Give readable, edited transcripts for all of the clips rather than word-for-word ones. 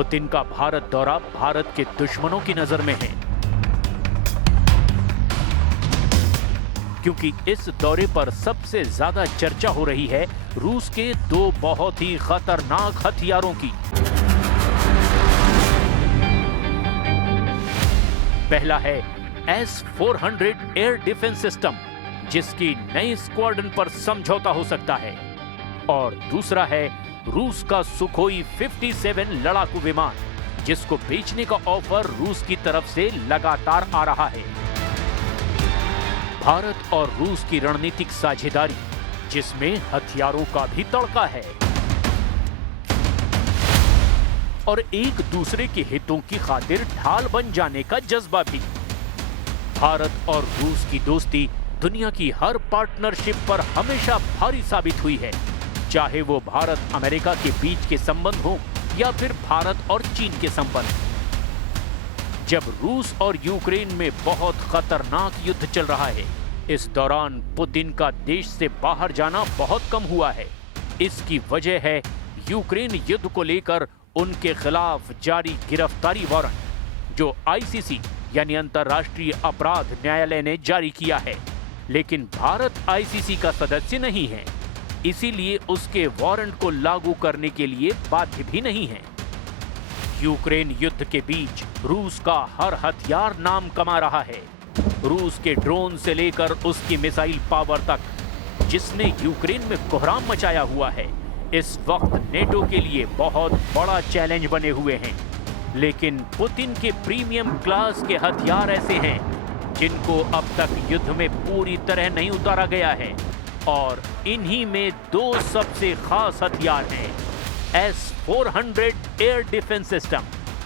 Putin का भारत दौरा भारत के दुश्मनों की नजर में है, क्योंकि इस दौरे पर सबसे ज्यादा चर्चा हो रही है रूस के दो बहुत ही खतरनाक हथियारों की। पहला है S-400 एयर डिफेंस सिस्टम, जिसकी नई स्क्वाड्रन पर समझौता हो सकता है, और दूसरा है रूस का सुखोई 57 लड़ाकू विमान, जिसको बेचने का ऑफर रूस की तरफ से लगातार आ रहा है। भारत और रूस की रणनीतिक साझेदारी, जिसमें हथियारों का भी तड़का है और एक दूसरे के हितों की खातिर ढाल बन जाने का जज्बा भी। भारत और रूस की दोस्ती दुनिया की हर पार्टनरशिप पर हमेशा भारी साबित हुई है, चाहे वो भारत अमेरिका के बीच के संबंध हो या फिर भारत और चीन के संबंध। जब रूस और यूक्रेन में बहुत खतरनाक युद्ध चल रहा है, इस दौरान पुतिन का देश से बाहर जाना बहुत कम हुआ है। इसकी वजह है यूक्रेन युद्ध को लेकर उनके खिलाफ जारी गिरफ्तारी वारंट, जो आईसीसी यानी अंतर्राष्ट्रीय अपराध न्यायालय ने जारी किया है। लेकिन भारत आईसीसी का सदस्य नहीं है, इसीलिए उसके वारंट को लागू करने के लिए बाध्य भी नहीं है। यूक्रेन युद्ध के बीच रूस का हर हथियार नाम कमा रहा है। रूस के ड्रोन से लेकर उसकी मिसाइल पावर तक, जिसने यूक्रेन में कोहराम मचाया हुआ है, इस वक्त नेटो के लिए बहुत बड़ा चैलेंज बने हुए हैं। लेकिन पुतिन के प्रीमियम क्लास के हथियार ऐसे हैं जिनको अब तक युद्ध में पूरी तरह नहीं उतारा गया है, और इन्हीं में दो सबसे खास हथियार हैं, S-400 एयर डिफेंस सिस्टम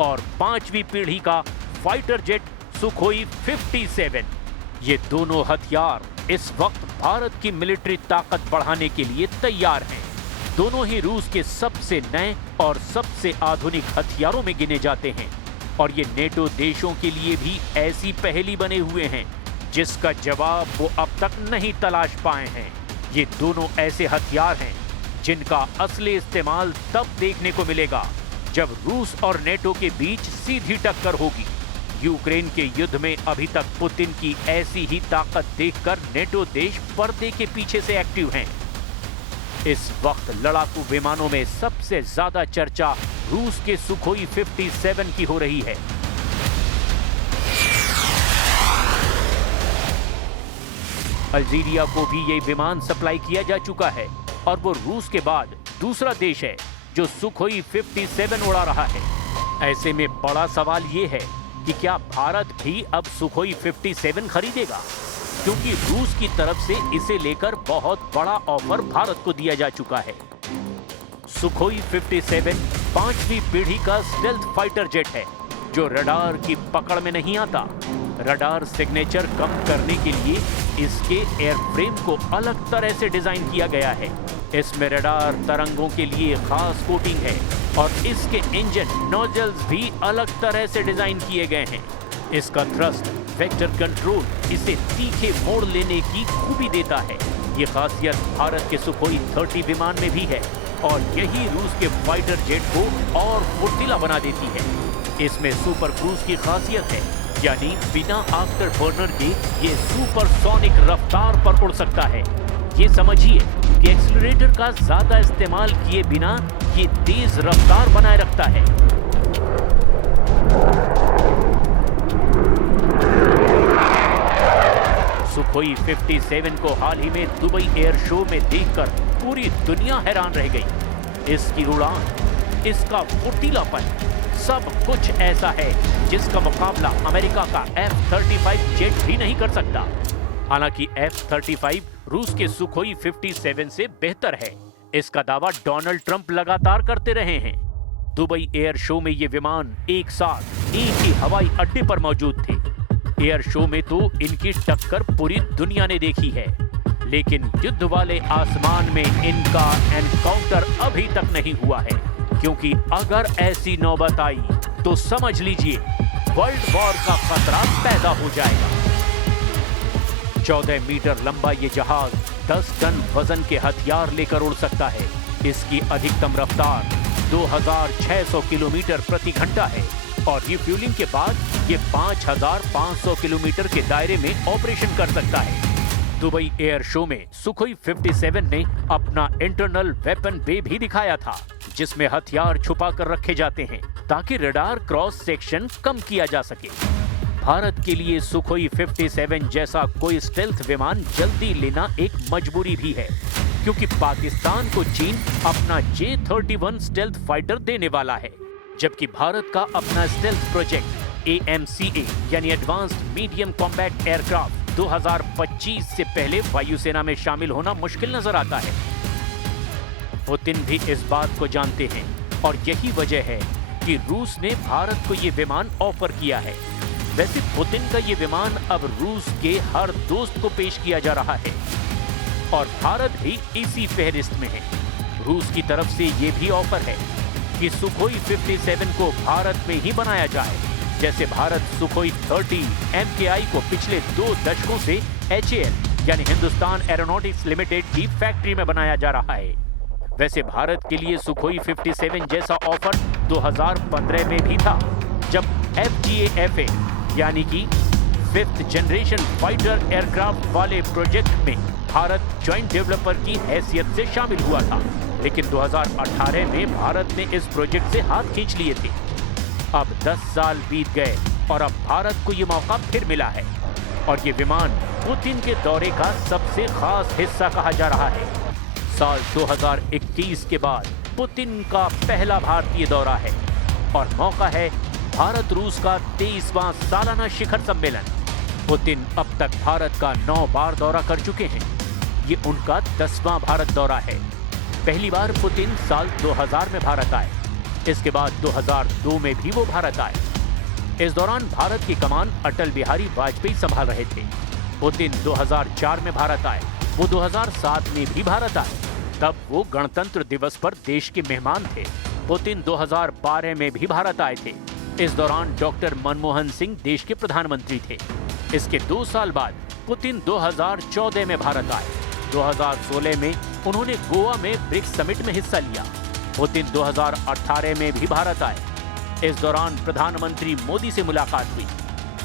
और 5वीं पीढ़ी का फाइटर जेट सुखोई 57। ये दोनों हथियार इस वक्त भारत की मिलिट्री ताकत बढ़ाने के लिए तैयार हैं। दोनों ही रूस के सबसे नए और सबसे आधुनिक हथियारों में गिने जाते हैं, और ये नेटो देशों के लिए भी ऐसी पहेली बने हुए हैं जिसका जवाब वो अब तक नहीं तलाश पाए हैं। ये दोनों ऐसे हथियार हैं जिनका असली इस्तेमाल तब देखने को मिलेगा जब रूस और नेटो के बीच सीधी टक्कर होगी। यूक्रेन के युद्ध में अभी तक पुतिन की ऐसी ही ताकत देखकर नेटो देश पर्दे के पीछे से एक्टिव हैं। इस वक्त लड़ाकू विमानों में सबसे ज्यादा चर्चा रूस के सुखोई 57 की हो रही है। अल्जीरिया को भी ये विमान सप्लाई किया जा चुका है, और वो रूस के बाद दूसरा देश है जो सुखोई 57 उड़ा रहा है। ऐसे में बड़ा सवाल ये है कि क्या भारत भी अब सुखोई 57 खरीदेगा, क्योंकि रूस की तरफ से इसे लेकर बहुत बड़ा ऑफर भारत को दिया जा चुका है। सुखोई 57 5वीं पीढ़ी का स्टेल्थ फाइटर जेट है, जो रडार की पकड़ में नहीं आता। रडार सिग्नेचर कम करने के लिए इसके एयरफ्रेम को अलग तरह से डिजाइन किया गया है। इसमें रडार तरंगों के लिए खास कोटिंग है, और इसके इंजन नोजल्स भी अलग तरह से डिजाइन किए गए हैं। इसका थ्रस्ट वेक्टर कंट्रोल इसे तीखे मोड़ लेने की खूबी देता है। ये खासियत भारत के सुखोई 30 विमान में भी है, और यही रूस के फाइटर जेट को और फुर्तीला बना देती है। इसमें सुपर क्रूज की खासियत है, यानी बिना आफ्टर बर्नर के ये सुपरसोनिक रफ्तार पर उड़ सकता है। ये समझिए कि एक्सीलरेटर का ज्यादा इस्तेमाल किए बिना ये तेज रफ्तार बनाए रखता है। सुखोई 57 को हाल ही में दुबई एयर शो में देखकर पूरी दुनिया हैरान रह गई। इसकी उड़ान, इसका फुर्तीलापन, सब कुछ ऐसा है जिसका मुकाबला अमेरिका का F-35 जेट भी नहीं कर सकता। हालांकि F-35 रूस के सुखोई 57 से बेहतर है, इसका दावा डोनाल्ड ट्रंप लगातार करते रहे हैं। दुबई एयर शो में ये विमान एक साथ एक ही हवाई अड्डे पर मौजूद थे। एयर शो में तो इनकी टक्कर पूरी दुनिया ने देखी है, लेकिन युद्ध वाले आसमान में इनका एनकाउंटर अभी तक नहीं हुआ है, क्योंकि अगर ऐसी नौबत आई तो समझ लीजिए वर्ल्ड वॉर का खतरा पैदा हो जाएगा। 14 मीटर लंबा ये जहाज 10 टन वजन के हथियार लेकर उड़ सकता है। इसकी अधिकतम रफ्तार 2600 किलोमीटर प्रति घंटा है और रिफ्यूलिंग के बाद ये 5500 किलोमीटर के दायरे में ऑपरेशन कर सकता है। दुबई एयर शो में सुखोई 57 ने अपना इंटरनल वेपन बे भी दिखाया था, जिसमें हथियार छुपा कर रखे जाते हैं ताकि रडार क्रॉस सेक्शन कम किया जा सके। भारत के लिए सुखोई 57 जैसा कोई स्टेल्थ विमान जल्दी लेना एक मजबूरी भी है, क्योंकि पाकिस्तान को चीन अपना J-31 स्टेल्थ फाइटर देने वाला है, जबकि भारत का अपना स्टेल्थ प्रोजेक्ट AMCA यानी एडवांस्ड मीडियम कॉम्बैट एयरक्राफ्ट 2025 से पहले वायुसेना में शामिल होना मुश्किल नजर आता है। पुतिन भी इस बात को जानते हैं और यही वजह है कि रूस ने भारत को ये विमान ऑफर किया है। वैसे पुतिन का ये विमान अब रूस के हर दोस्त को पेश किया जा रहा है और भारत भी इसी फहरिस्त में है। रूस की तरफ से ये भी ऑफर है कि सुखोई 57 को भारत में ही बनाया जाए, जैसे भारत सुखोई 30 MKI को पिछले 2 दशकों से HAL यानी हिंदुस्तान एरोनॉटिक्स लिमिटेड की फैक्ट्री में बनाया जा रहा है। वैसे भारत के लिए सुखोई 57 जैसा ऑफर 2015 में भी था, जब FGAFA यानी कि 5th जनरेशन फाइटर एयरक्राफ्ट वाले प्रोजेक्ट में भारत जॉइंट डेवलपर की हैसियत से शामिल हुआ था, लेकिन 2018 में भारत ने इस प्रोजेक्ट से हाथ खींच लिए थे। अब 10 साल बीत गए और अब भारत को ये मौका फिर मिला है और ये विमान पुतिन के दौरे का सबसे खास हिस्सा कहा जा रहा है। साल 2021 के बाद पुतिन का पहला भारतीय दौरा है और मौका है भारत रूस का 23वां सालाना शिखर सम्मेलन। पुतिन अब तक भारत का 9 बार दौरा कर चुके हैं। ये उनका 10वां भारत दौरा है। पहली बार पुतिन साल 2000 में भारत आए, इसके बाद 2002 में भी वो भारत आए। इस दौरान भारत की कमान अटल बिहारी वाजपेयी संभाल रहे थे। पुतिन 2004 में भारत आए, वो 2007 में भी भारत आए, तब वो गणतंत्र दिवस पर देश के मेहमान थे। पुतिन 2012 में भी भारत आए थे। इस दौरान डॉक्टर मनमोहन सिंह देश के प्रधानमंत्री थे। इसके 2 साल बाद पुतिन 2014 में भारत आए। 2016 में उन्होंने गोवा में ब्रिक्स समिट में हिस्सा लिया। पुतिन 2018 में भी भारत आए। इस दौरान प्रधानमंत्री मोदी से मुलाकात हुई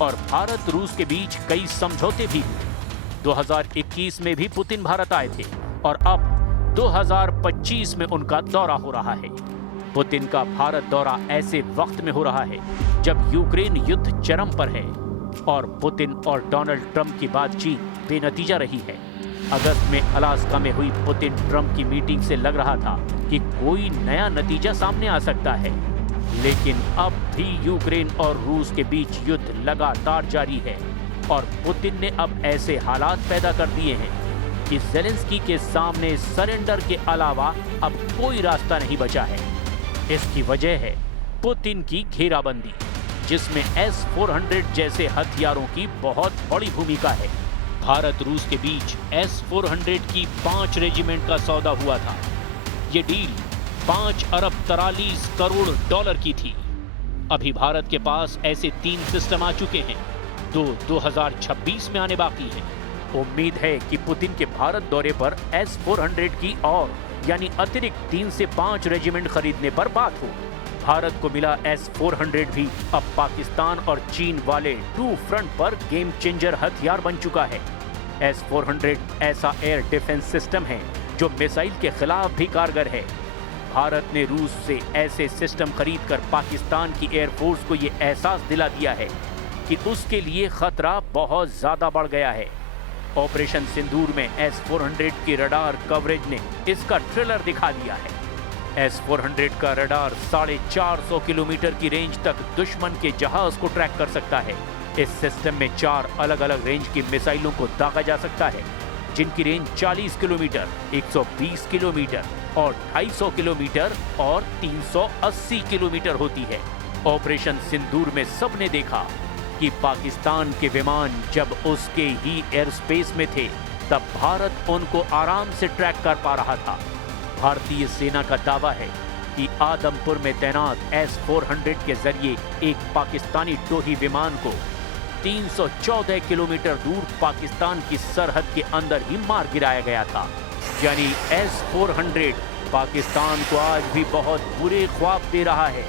और भारत रूस के बीच कई समझौते भी हुए। 2021 में भी पुतिन भारत आए थे और अब 2025 में उनका दौरा हो रहा है। पुतिन का भारत दौरा ऐसे वक्त में हो रहा है जब यूक्रेन युद्ध चरम पर है और पुतिन और डोनाल्ड ट्रंप की बातचीत बेनतीजा रही है। अगस्त में अलास्का में हुई पुतिन ट्रंप की मीटिंग से लग रहा था कि कोई नया नतीजा सामने आ सकता है, लेकिन अब भी यूक्रेन और रूस के बीच युद्ध लगातार जारी है और पुतिन ने अब ऐसे हालात पैदा कर दिए हैं कि ज़ेलेंस्की के सामने सरेंडर के अलावा अब कोई रास्ता नहीं बचा है। इसकी वजह है पुतिन की घेराबंदी, जिसमें S-400 जैसे हथियारों की बहुत बड़ी भूमिका है। भारत रूस के बीच S-400 की 5 रेजिमेंट का सौदा हुआ था। ये डील 5 अरब 43 करोड़ डॉलर की थी। अभी भारत के पास ऐसे 3 सिस्टम आ चुके हैं, 2026 में आने बाकी हैं। उम्मीद है कि पुतिन के भारत दौरे पर S-400 की और यानी अतिरिक्त 3 से 5 रेजिमेंट खरीदने पर बात हो। भारत को मिला S-400 भी अब पाकिस्तान और चीन वाले 2 फ्रंट पर गेम चेंजर हथियार बन चुका है। S-400 ऐसा एयर डिफेंस सिस्टम है जो मिसाइल के खिलाफ भी कारगर है। भारत ने रूस से ऐसे सिस्टम खरीदकर पाकिस्तान की एयरफोर्स को ये एहसास दिला दिया है कि उसके लिए खतरा बहुत ज्यादा बढ़ गया है। ऑपरेशन सिंदूर में S-400 की रडार कवरेज ने इसका ट्रेलर दिखा दिया है। S-400 का रडार 450 किलोमीटर की रेंज तक दुश्मन के जहाज को ट्रैक कर सकता है। इस सिस्टम में 4 अलग अलग रेंज की मिसाइलों को दागा जा सकता है, जिनकी रेंज 40 किलोमीटर, 120 किलोमीटर और 250 किलोमीटर और 380 किलोमीटर होती है। ऑपरेशन सिंदूर में सबने देखा कि पाकिस्तान के विमान जब उसके ही एयर स्पेस में थे, तब भारत उनको आराम से ट्रैक कर पा रहा था। भारतीय सेना का दावा है कि आदमपुर में तैनात S-400 के जरिए एक पाकिस्तानी टोही विमान को 314 किलोमीटर दूर पाकिस्तान की सरहद के अंदर ही मार गिराया गया था। यानी S-400 पाकिस्तान को आज भी बहुत बुरे ख्वाब दे रहा है।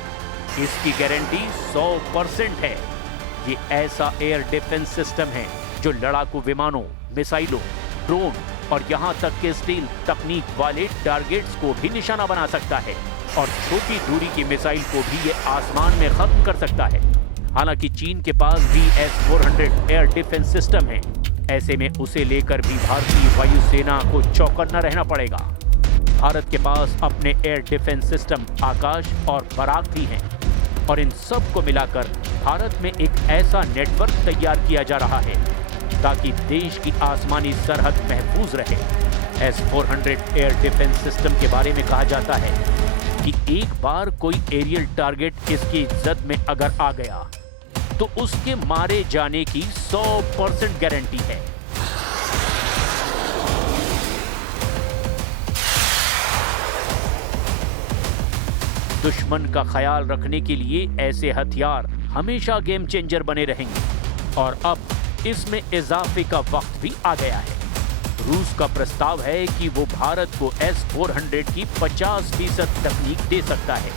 इसकी गारंटी 100% है। ये ऐसा एयर डिफेंस सिस्टम है जो लड़ाकू विमानों, मिसाइलों, ड्रोन और यहां तक के स्टील तकनीक वाले टारगेट्स को भी निशाना बना सकता है और छोटी दूरी की मिसाइल को भी ये आसमान में खत्म कर सकता है। हालांकि चीन के पास भी S-400 एयर डिफेंस सिस्टम है। ऐसे में उसे लेकर भी भारतीय वायुसेना को चौकन्ना रहना पड़ेगा। भारत के पास अपने एयर डिफेंस सिस्टम आकाश और बराक भी हैं और इन सब को मिलाकर भारत में एक ऐसा नेटवर्क तैयार किया जा रहा है ताकि देश की आसमानी सरहद महफूज रहे। S-400 एयर डिफेंस सिस्टम के बारे में कहा जाता है कि एक बार कोई एरियल टारगेट इसकी जद में अगर आ गया तो उसके मारे जाने की 100% गारंटी है। दुश्मन का ख्याल रखने के लिए ऐसे हथियार हमेशा गेम चेंजर बने रहेंगे और अब इसमें इजाफे का वक्त भी आ गया है। रूस का प्रस्ताव है कि वो भारत को S-400 की 50% तकनीक दे सकता है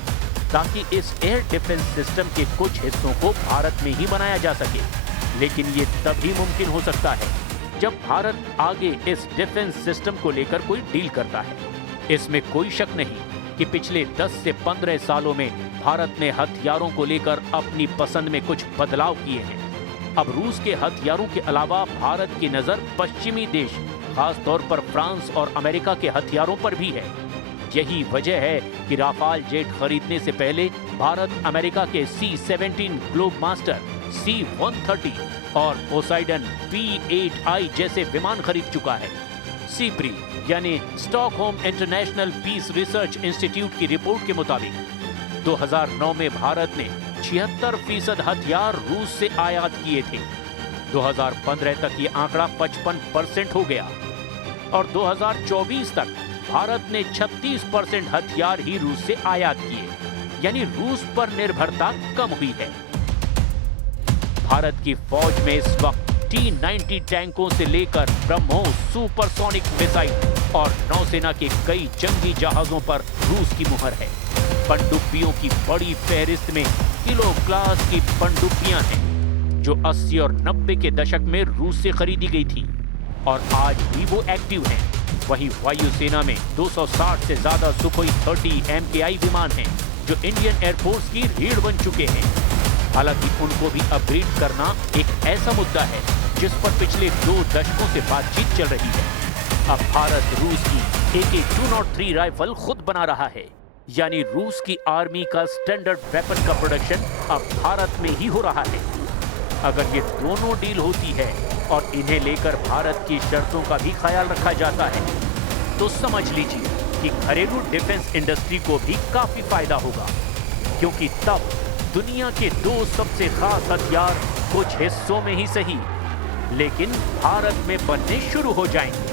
ताकि इस एयर डिफेंस सिस्टम के कुछ हिस्सों को भारत में ही बनाया जा सके। लेकिन ये तभी मुमकिन हो सकता है जब भारत आगे इस डिफेंस सिस्टम को लेकर कोई डील करता है। इसमें कोई शक नहीं कि पिछले 10 से 15 सालों में भारत ने हथियारों को लेकर अपनी पसंद में कुछ बदलाव किए हैं। अब रूस के हथियारों के अलावा भारत की नजर पश्चिमी देश, खास तौर पर फ्रांस और अमेरिका के हथियारों पर भी है। यही वजह है कि राफाल जेट खरीदने से पहले भारत अमेरिका के C-17 ग्लोबमास्टर, C-130 और पोसाइडन P-8I जैसे विमान खरीद चुका है। सीप्री यानी Stockholm international peace research institute की रिपोर्ट के मुताबिक 2009 में भारत ने 76% हथियार रूस से आयात किए थे। 2015 तक ये आंकड़ा 55% हो गया और 2024 तक भारत ने 36% हथियार ही रूस से आयात किए, यानी रूस पर निर्भरता कम हुई है। भारत की फौज में इस वक्त T-90 टैंकों से लेकर ब्रह्मोस सुपरसोनिक मिसाइल और नौसेना के कई जंगी जहाजों पर रूस की मुहर है। पनडुब्बियों की बड़ी फहरिस्त में किलो क्लास की पनडुब्बियां हैं जो 80 और 90 के दशक में रूस से खरीदी गई थी और आज भी वो एक्टिव हैं। वहीं वायुसेना में 260 से ज्यादा सुखोई 30 MKI विमान हैं जो इंडियन एयरफोर्स की रीढ़ बन चुके हैं। हालांकि उनको भी अपग्रेड करना एक ऐसा मुद्दा है जिस पर पिछले 2 दशकों से बातचीत चल रही है। अब भारत रूस की AK-203 राइफल खुद बना रहा है, यानी रूस की आर्मी का स्टैंडर्ड वेपन का प्रोडक्शन अब भारत में ही हो रहा है। अगर ये दोनों डील होती है और इन्हें लेकर भारत की शर्तों का भी ख्याल रखा जाता है तो समझ लीजिए कि घरेलू डिफेंस इंडस्ट्री को भी काफी फायदा होगा, क्योंकि तब दुनिया के 2 सबसे खास हथियार कुछ हिस्सों में ही सही लेकिन भारत में बनने शुरू हो जाएंगे।